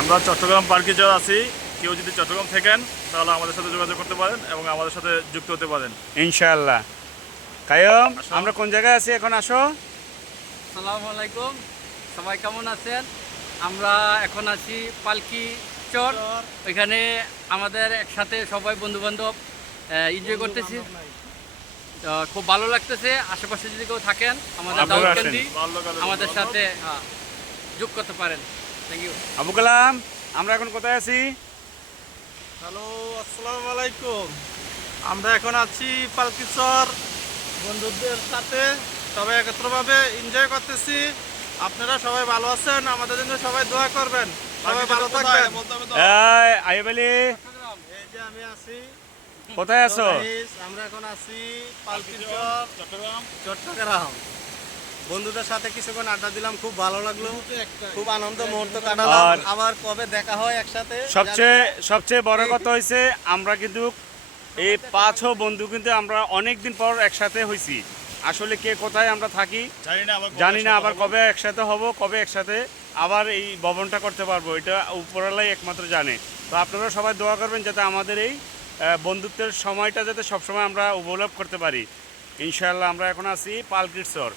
আমরা চট্টগ্রাম পার্কে চর আছি। কেউ যদি চট্টগ্রাম থাকেন তাহলে আমাদের সাথে যোগাযোগ করতে পারেন এবং আমাদের সাথে যুক্ত হতে পারেন ইনশাআল্লাহ। কায়ম, আসো। আমরা কোন জায়গায় আছি এখন? আসো। আসসালামু আলাইকুম, সবাই কেমন আছেন? আমরা এখন আছি পালকি চর। ওইখানে আমাদের একসাথে সবাই বন্ধুবান্ধব এনজয় করতেছি। তো খুব ভালো লাগতেছে। আশেপাশে যদি কেউ থাকেন আমাদের আপনারা দাউদকান্দি বাল্যকালের আমাদের বন্ধু-বান্ধব। সাথে যোগ করতে পারেন। Thank you. আবু কালাম, আমরা এখন কোথায় আছি? হ্যালো, আসসালামু আলাইকুম। আমরা এখন আছি পালকিচর বন্ধুদের সাথে সবাই একত্রভাবে এনজয় করতেছি। আপনারা সবাই ভালো আছেন, আমাদের জন্য সবাই দোয়া করবেন। সবাই ভালো থাকবেন। আইব আলী, এই যে আমি আছি। কোথায় আছো? Guys, আমরা এখন আছি পালকিচর চট্টগ্রাম। বন্ধুদের সাথে কিছুক্ষণ আড্ডা দিলাম, খুব ভালো লাগলো, খুব আনন্দ মুহূর্ত কাটালাম। আর আবার কবে দেখা হয় একসাথে সবচেয়ে বড় কথা হয়েছে আমরা কিন্তু এই 5 বন্ধু কিন্তু আমরা অনেক দিন পর একসাথে হয়েছি। আসলে কে কোথায় আমরা থাকি জানি না, আবার কবে একসাথে হব, কবে একসাথে আবার এই ভবনটা করতে পারবো, এটা উপরওয়ালাই একমাত্র জানে। তো আপনারা সবাই দোয়া করবেন যাতে আমাদের এই বন্ধুত্বের সময়টা যাতে সবসময় আমরা উপলব্ধ করতে পারি। ইনশাআল্লাহ। আমরা এখন আছি পালকির চর।